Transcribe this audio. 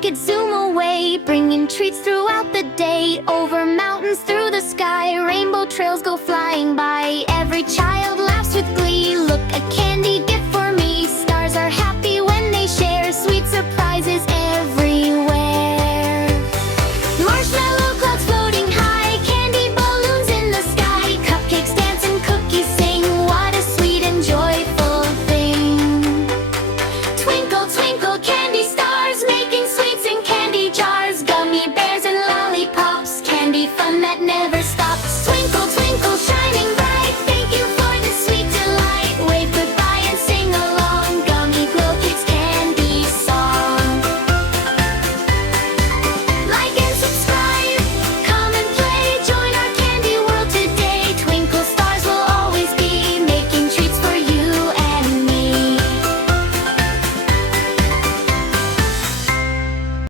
rockets zoom away, bringing treats throughout the day. Over mountains, through the sky, rainbow trails go flying by. Every child laughs with glee. Look, a candy